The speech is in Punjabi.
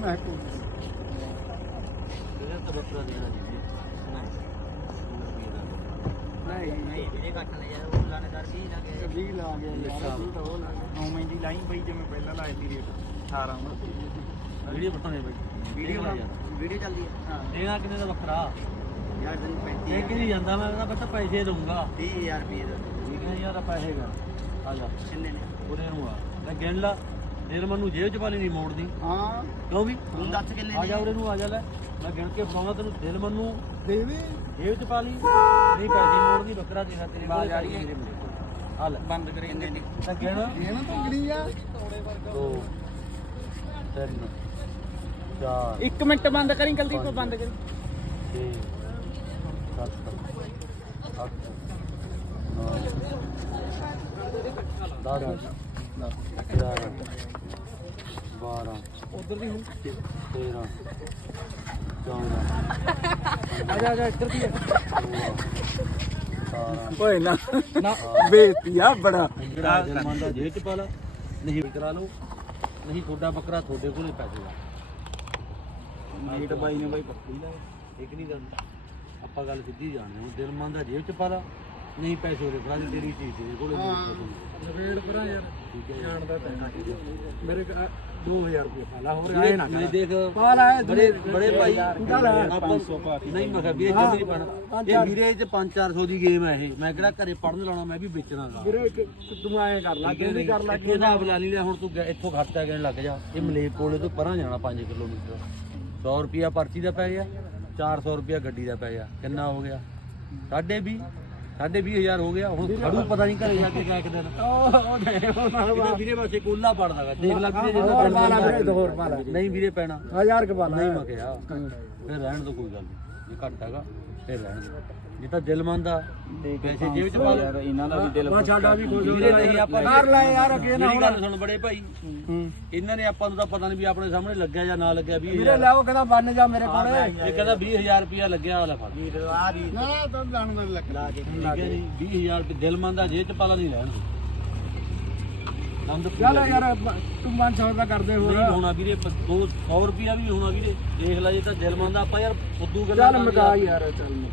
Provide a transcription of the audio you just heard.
ਮੈਂ ਕੋ ਇਹਦਾ ਤਾਂ ਦੇਣਾ ਨਹੀਂ ਨਹੀਂ ਵੀਰੇ ਘੱਟ ਲੈ ਉਹ ਲਾਣੇਦਾਰ ਵੀ ਨਾ ਕਿ 20 ਲਾ ਗਿਆ ਯਾਰ ਵੀਹ ਤਾਂ ਉਹ ਲਾ ਗਿਆ 9 ਮਹਿੰਦੀ ਲਾਈ ਬਈ ਜਿਵੇਂ ਪਹਿਲਾਂ ਲਾਈ ਸੀ ਰੇਟ 18 ਵੀਡੀਓ ਬਤਾਉਣੇ ਬਈ ਵੀਡੀਓ ਵੀਡੀਓ ਚੱਲਦੀ ਹੈ ਹਾਂ ਦੇਣਾ ਕਿੰਨੇ ਦਾ ਬੱਕਰਾ ਯਾਰ ਦਿਨ 35 ਇਹ ਕਿਹਦੀ ਜਾਂਦਾ ਮੈਂ ਕਹਿੰਦਾ ਬੱਤਾ ਪੈਸੇ ਦਊਂਗਾ 30000 ਰੁਪਏ ਦਾ ਠੀਕ ਹੈ ਪੈਸੇ ਗਾ ਆ ਜਾ ਕਿੰਨੇ ਨੇ ਉਹਨੇ ਨੂੰ ਆ ਲੈ ਗਿਣ ਲਾ ਫਿਰ ਮੈਨੂੰ ਜੇਬ ਚ ਪਾਣੀ ਨਹੀਂ ਮੋੜਦੀ ਹਾਂ। ਕਿਉਂ ਵੀ? ਹੁਣ ਦੱਸ ਕਿੰਨੇ ਆ ਜਾ ਨੇ ਉਰੇ ਨੂੰ ਆ ਜਾ ਲੈ। ਮੈਂ ਗਿਣ ਕੇ ਪਾਵਾਂ ਤੈਨੂੰ ਦਿਲ ਮੰਨੂ ਦੇ ਦੇ ਜੇਬ ਚ ਪਾ ਲਈ। ਨਹੀਂ ਪੈਸੇ ਮੋੜਦੀ ਬੱਕਰਾ ਤੇਰਾ ਤੇਰੇ ਕੋਲ ਆ ਰਹੀ ਹੈ। ਆ ਲੈ। ਬੰਦ ਕਰੇ ਕਿੰਨੇ ਨੇ। ਤਾਂ ਗਿਣ। ਇਹ ਨਾ ਤੰਗੜੀ ਆ। ਦੋ ਤਿੰਨ ਚਾਰ। 1 ਮਿੰਟ ਬੰਦ ਕਰੀ ਜਲਦੀ ਤੋਂ ਬੰਦ ਕਰੀ। ਛੇ ਸੱਤ ਅੱਠ ਨੌ ਦਸ। ਗਿਆਰਾਂ ਬਾਰਾਂ ਉਧਰ ਦੀ ਹੁਣ ਤੇਰਾਂ ਚੌਦਾਂ ਆ ਜਾ ਆ ਜਾ ਇੱਧਰ ਦੀ ਸਤਾਰਾਂ ਓਏ ਨਾ ਨਾ। ਬੇਇੱਜ਼ਤੀ ਆ ਬੜਾ। ਜਿਹੜਾ ਜਨਮਾਂ ਦਾ ਜੇਬ ਚ ਪਾ ਲਾ ਨਹੀਂ ਵਿਕਰਾ ਲਓ ਨਹੀਂ ਤੁਹਾਡਾ ਬੱਕਰਾ ਤੁਹਾਡੇ ਕੋਲੇ ਪੈਸੇ ਲਾ। ਮੀਟ ਬਾਈ ਨੇ ਬਾਈ ਪੱਕੀ ਲਾਇਆ ਠੀਕ ਨਹੀਂ ਗੱਲ ਆਪਾਂ ਗੱਲ ਸਿੱਧੀ ਜਾਣਦੇ ਹਾਂ ਦਿਲ ਮੰਨ ਦਾ ਜੇਬ ਚ ਪਾ ਲਾ। ਨਹੀਂ ਪੈਸੇ ਉਹਦੇ ਫੜਾ ਦੇ ਤੇਰੀ ਚੀਜ਼ ਤੇਰੇ ਕੋਲੇ। ਨਵੇੜ ਪਰਾਂ ਯਾਰ ਹੈ ਜਾਣਦਾ ਤੈਨੂੰ ਮੇਰੇ ਕੋਲ 2000 ਰੁਪਏ ਪਾਲਾ ਹੋਰ ਆਏ ਨਾ ਮੈਂ ਦੇਖ ਪਾ ਲਾ ਇਹ ਬੜੇ ਬੜੇ ਭਾਈ ਆਪਾਂ ਨਹੀਂ ਮੈਂ ਕਿਹਾ ਵੀਰੇ ਜਮੀ ਨਹੀਂ ਪਾਣਾ ਇਹ ਵੀਰੇ ਚ 5-400 ਦੀ ਗੇਮ ਹੈ ਇਹ। ਮੈਂ ਕਿਹੜਾ ਘਰੇ ਪੜਨ ਲਾਉਣਾ ਮੈਂ ਵੀ ਵੇਚਣਾ ਗਾ। ਵੀਰੇ ਇੱਕ ਤੂੰ ਐਂ ਕਰ ਲਾ ਕਿਹਦੀ ਕਰ ਲਾ ਕਿ ਹਿਸਾਬ ਲਾ ਲਈ ਲੈ ਹੁਣ ਤੂੰ ਇੱਥੋਂ ਖਰਚਾ ਕਹਿਣ ਲੱਗ ਜਾ। ਇਹ ਮਲੇਕ ਕੋਲੇ ਤੋਂ ਪਰਾਂ ਜਾਣਾ 5 ਕਿਲੋਮੀਟਰ। 100 ਰੁਪਿਆ ਪਰਚੀ ਦਾ ਪੈ ਗਿਆ 400 ਰੁਪਿਆ ਗੱਡੀ ਦਾ ਪੈ ਗਿਆ। ਕਿੰਨਾ ਹੋ ਗਿਆ? ਸਾਢੇ 20 ਸਾਢੇ 20000 ਹੋ ਗਿਆ ਹੁਣ ਖੜੂ ਪਤਾ ਨਹੀਂ ਘਰੇ ਜਾ ਕੇ ਕਿਆ ਇੱਕ ਦਿਨ। ਉਹ ਇਹਦਾ ਵੀਰੇ ਬਸੇ ਕੋਲਾ ਪੜਦਾਗਾ ਦੇਖ ਲੈ ਵੀਰੇ ਹੋਰ ਪਾ ਲਾ ਵੀਰੇ ਜਿੰਨਾ ਹੋਰ ਪਾ ਲਾ ਨਹੀਂ ਵੀਰੇ ਪੈਣਾ। ਹਜ਼ਾਰ ਕ ਪਾ ਲਾ ਨਹੀਂ ਮਕਿਆ। ਫਿਰ ਰਹਿਣ ਤੋਂ ਕੋਈ ਗੱਲ ਨਹੀਂ ਜੇ ਘੱਟ ਹੈਗਾ ਫਿਰ ਰਹਿਣ ਦੇ। ਜੇ ਤਾਂ ਦਿਲ ਮੰਨਦਾ। ਪੈਸੇ ਜੇਬ ਚ ਪਾ ਲੈ ਇਹਨਾਂ ਦਾ ਵੀ ਦਿਲ ਸਾਡਾ ਵੀ ਖੁਸ਼ ਵੀਰੇ ਨਹੀਂ ਆਪਾਂ ਕਰ ਲੈ ਯਾਰ ਅੱਗੇ ਨਾ ਮੇਰੀ ਗੱਲ ਸੁਣ ਬੜੇ ਭਾਈ। ਇਹਨਾਂ ਨੇ ਆਪਾਂ ਨੂੰ ਤਾਂ ਪਤਾ ਨਹੀਂ ਵੀ ਆਪਣੇ ਸਾਹਮਣੇ ਲੱਗਿਆ ਜਾਂ ਨਾ ਲੱਗਿਆ ਵੀ ਵੀਰੇ ਲੈ ਉਹ ਕਹਿੰਦਾ ਬੰਨ ਜਾ ਮੇਰੇ ਕੋਲੇ। ਇਹ ਕਹਿੰਦਾ 20000 ਰੁਪਇਆ ਲੱਗਿਆ ਵਾਲਾ ਫੜ ਨਾ ਤਾਂ ਜਾਣ ਨਾਲ ਲੱਗ ਲਾ ਕੇ। ਹੈ ਜੀ 20000 ਰੁਪਏ ਦਿਲ ਮੰਨਦਾ ਜੇਬ ਚ ਪਾਲਾ ਨਹੀਂ ਲੈਣ ਨੰਦ ਚੱਲ ਯਾਰ ਤੂੰ 500 ਦਾ ਕਰਦੇ ਹੋਰ। ਨਹੀਂ ਹੋਣਾ ਵੀਰੇ 200 ਰੁਪਿਆ ਵੀ ਹੋਣਾ ਵੀਰੇ। ਦੇਖ ਲੈ ਜੇ ਤਾਂ ਦਿਲ ਮੰਨਦਾ ਆਪਾਂ ਯਾਰ ਫੁੱਦੂ ਗੱਲਾਂ ਚੱਲ ਮਗਾ। ਯਾਰ। ਚੱਲ